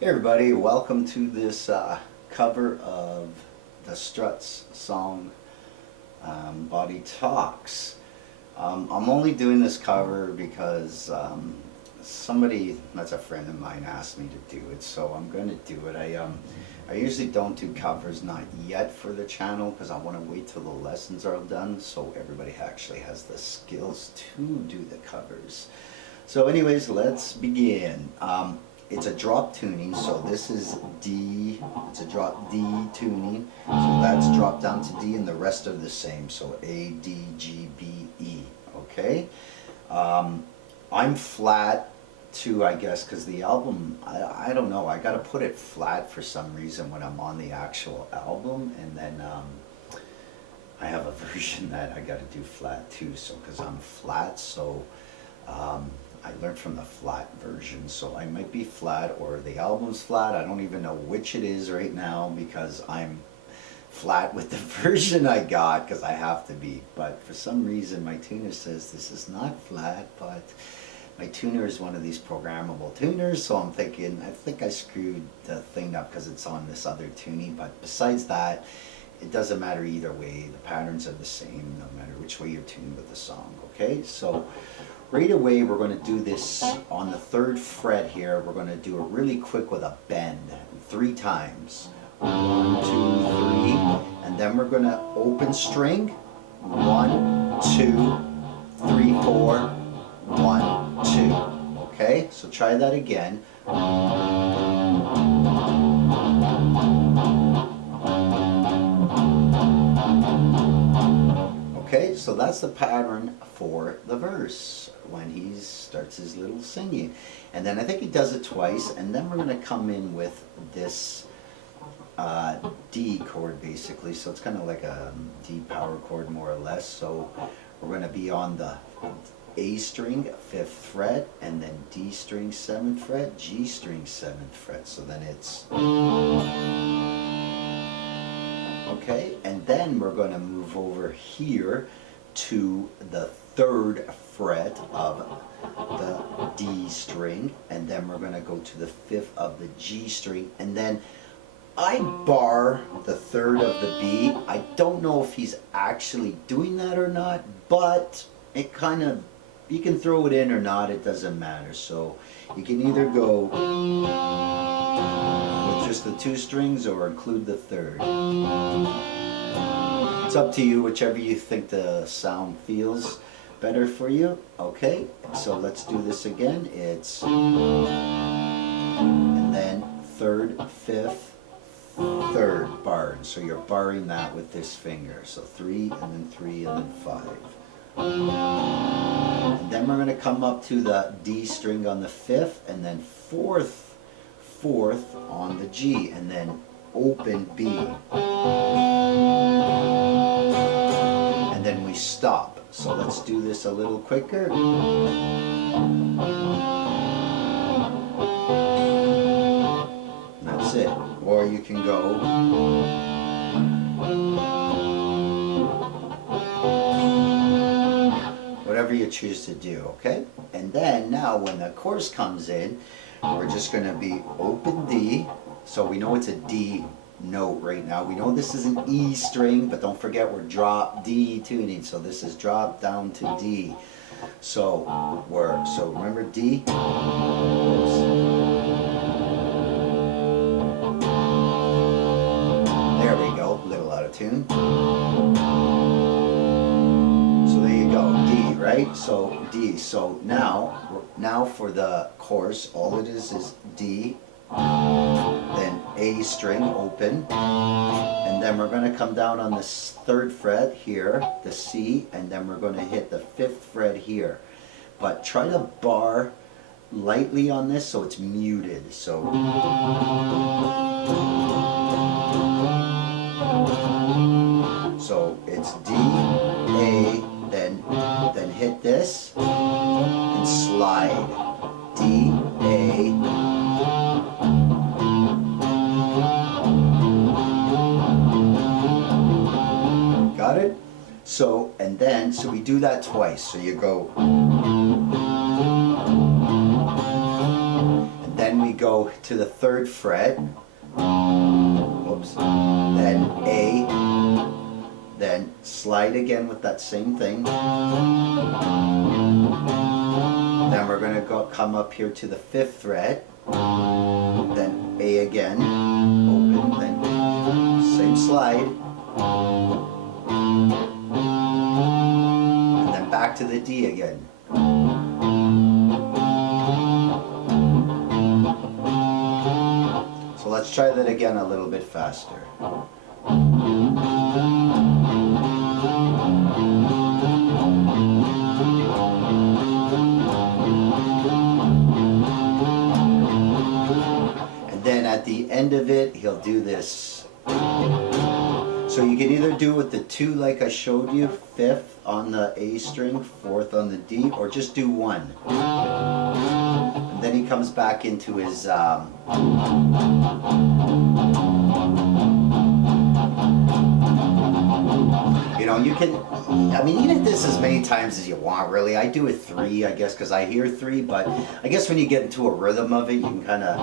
Hey everybody, welcome to this cover of the Struts song, Body Talks. I'm only doing this cover because somebody that's a friend of mine asked me to do it, so I'm going to do it. I usually don't do covers, not yet, for the channel because I want to wait till the lessons are done so everybody actually has the skills to do the covers. So anyways, let's begin. It's a drop tuning, so this is D, it's a drop D tuning, so that's dropped down to D and the rest are the same, so A, D, G, B, E, okay? I'm flat too, I guess, because the album, I don't know, I gotta put it flat for some reason when I'm on the actual album, and then I have a version that I gotta do flat too, so because I'm flat, so I learned from the flat version, so I might be flat or the album's flat. I don't even know which it is right now because I'm flat with the version I got because I have to be. But for some reason my tuner says this is not flat, but my tuner is one of these programmable tuners, so I'm thinking, I think I screwed the thing up because it's on this other tuning. But besides that, it doesn't matter either way. The patterns are the same no matter which way you're tuned with the song, okay? So right away we're going to do this on the 3rd fret here. We're going to do it really quick with a bend 3 times. 1, 2, 3, and then we're going to open string. 1, 2, 3, 4, 1, 2. Okay, so try that again. Okay, so that's the pattern for the verse when he starts his little singing. And then I think he does it twice, and then we're going to come in with this D chord basically. So it's kind of like a D power chord more or less. So we're going to be on the A string, 5th fret, and then D string, 7th fret, G string, 7th fret. So then it's... Okay, and then we're going to move over here to the 3rd fret of the D string, and then we're going to go to the 5th of the G string, and then I bar the 3rd of the B. I don't know if he's actually doing that or not, but it kind of, you can throw it in or not, it doesn't matter. So you can either go with just the 2 strings or include the 3rd. It's up to you, whichever you think the sound feels better for you. Okay, so let's do this again. It's and then 3rd, 5th, 3rd barred. So you're barring that with this finger. So 3 and then 3 and then 5. And then we're going to come up to the D string on the 5th, and then 4th on the G, and then open B. And then we stop. So let's do this a little quicker. That's it. Or you can go. Whatever you choose to do, okay? And then now when the chorus comes in, we're just going to be open D. So we know it's a D note right now. We know this is an E string, but don't forget we're drop D tuning. So this is drop down to D. So remember D? There we go, a little out of tune. D, right? So D. So now for the chorus, all it is D, then A string open, and then we're going to come down on this 3rd fret here, the C, and then we're going to hit the 5th fret here. But try to bar lightly on this so it's muted. So it's D, A, then hit this and slide. D, A. Got it? So, and then, so we do that twice. So you go, and then we go back to the 3rd fret, whoops, then A, then slide again with that same thing. Then we're going to come up here to the 5th fret, then A again, open, then same slide, and then back to the D again. So let's try that again a little bit faster. And then at the end of it, he'll do this. So you can either do it with the 2 like I showed you, 5th on the A string, 4th on the D, or just do 1. And then he comes back into his you know, you can, I mean, you can do this as many times as you want, really. I do it 3, I guess, because I hear 3, but I guess when you get into a rhythm of it, you can kind of,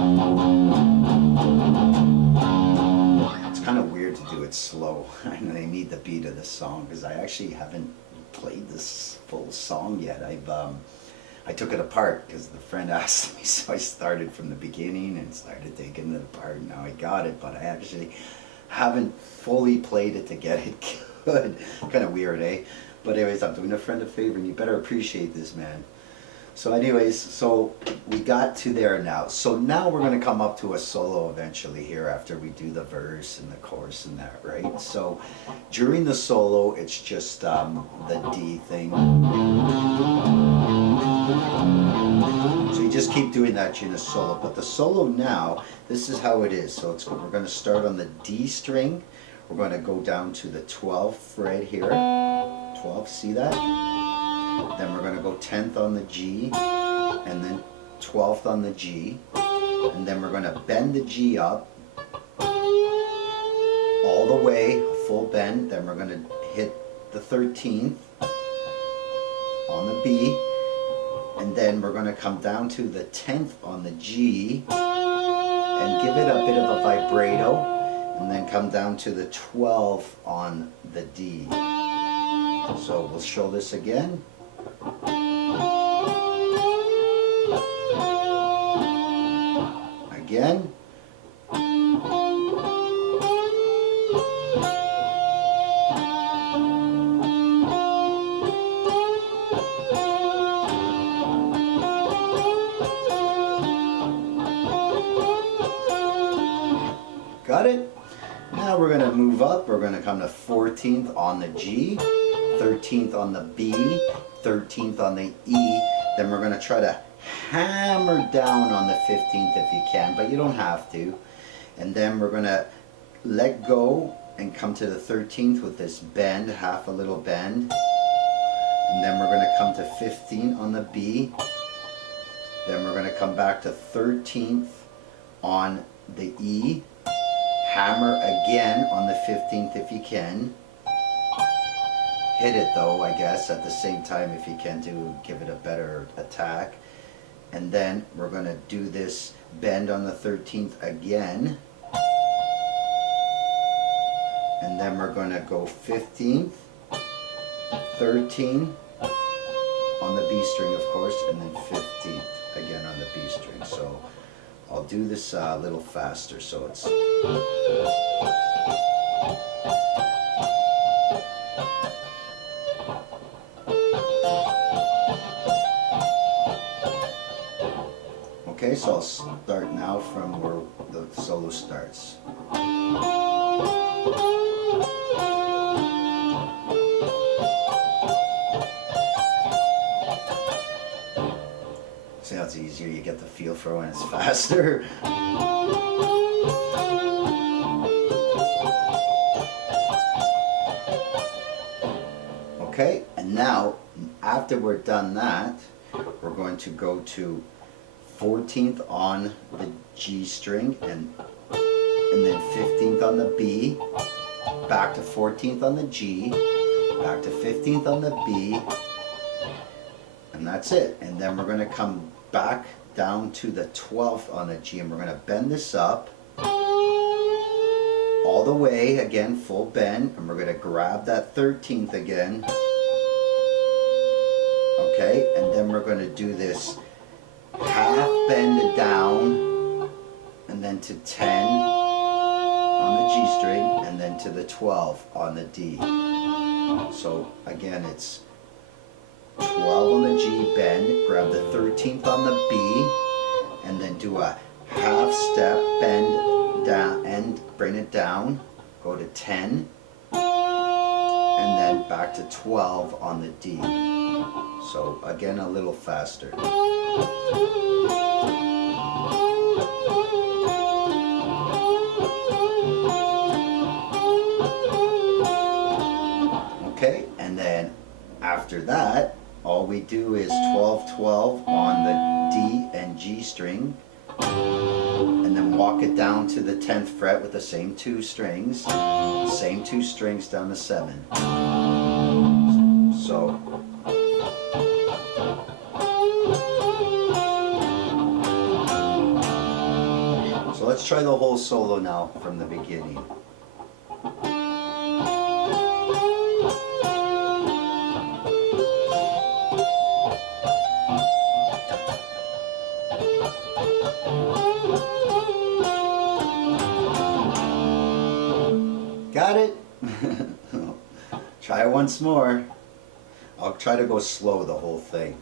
it's kind of weird to do it slow. I need the beat of the song, because I actually haven't played this full song yet. I took it apart because the friend asked me, so I started from the beginning and started taking it apart. Now I got it, but I actually haven't fully played it to get it good. Kind of weird, eh? But anyways, I'm doing a friend a favor, and you better appreciate this, man. So anyways, so we got to there now. So now we're going to come up to a solo eventually here after we do the verse and the chorus and that, right? So during the solo, it's just the D thing. So you just keep doing that during the solo. But the solo now, this is how it is. So we're going to start on the D string. We're going to go down to the 12th fret here. 12, see that? Then we're going to go 10th on the G, and then 12th on the G, and then we're going to bend the G up all the way, full bend. Then we're going to hit the 13th on the B, and then we're going to come down to the 10th on the G and give it a bit of a vibrato, and then come down to the 12th on the D. So we'll show this again. Again. Got it? Now we're going to move up. We're going to come to 14th on the G, 13th on the B, 13th on the E. Then we're going to try to hammer down on the 15th if you can, but you don't have to. And then we're going to let go and come to the 13th with this bend, half a little bend. And then we're going to come to 15 on the B. Then we're going to come back to 13th on the E. Hammer again on the 15th if you can. Hit it though, I guess, at the same time if you can, to give it a better attack. And then we're going to do this bend on the 13th again. And then we're going to go 15th, 13 on the B string, of course, and then 15th again on the B string. So I'll do this a little faster, so it's... Okay, so I'll start now from where the solo starts. See how it's easier, you get the feel for when it's faster. Okay, and now after we're done that, we're going to go to 14th on the G string and then 15th on the B, back to 14th on the G, back to 15th on the B, and that's it. And then we're going to come back down to the 12th on the G, and we're going to bend this up all the way, again full bend, and we're going to grab that 13th again. Okay, and then we're going to do this half bend it down, and then to 10 on the G string, and then to the 12 on the D. So again, it's 12 on the G, bend, grab the 13th on the B, and then do a half step, bend down, and bring it down, go to 10, and then back to 12 on the D. So again, a little faster. Okay, and then after that, all we do is 12-12 on the D and G string, and then walk it down to the 10th fret with the same two strings down to 7. So let's try the whole solo now from the beginning. Got it? Try it once more. I'll try to go slow the whole thing.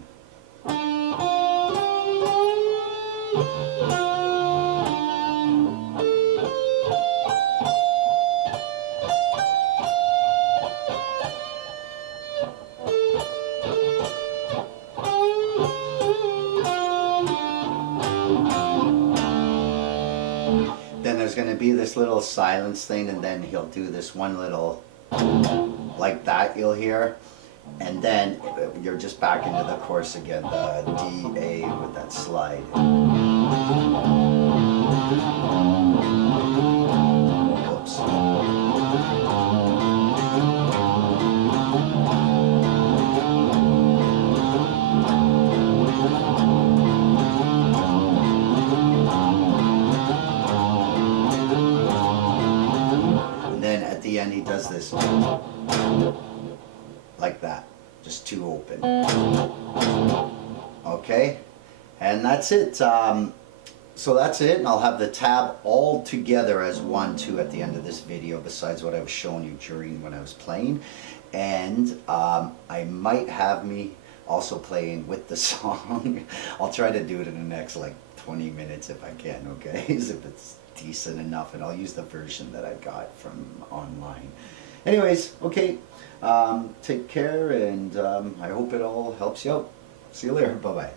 Then there's going to be this little silence thing, and then he'll do this one little, like that you'll hear, and then you're just back into the chorus again, the D, A with that slide. Whoops. The end, he does this like that, just two open. Okay, and that's it. So that's it, and I'll have the tab all together as 1-2 at the end of this video, besides what I was showing you during when I was playing. And I might have me also playing with the song. I'll try to do it in the next like 20 minutes if I can, okay? If it's decent enough, and I'll use the version that I got from online. Anyways, okay, take care, and I hope it all helps you out. See you later. Bye-bye.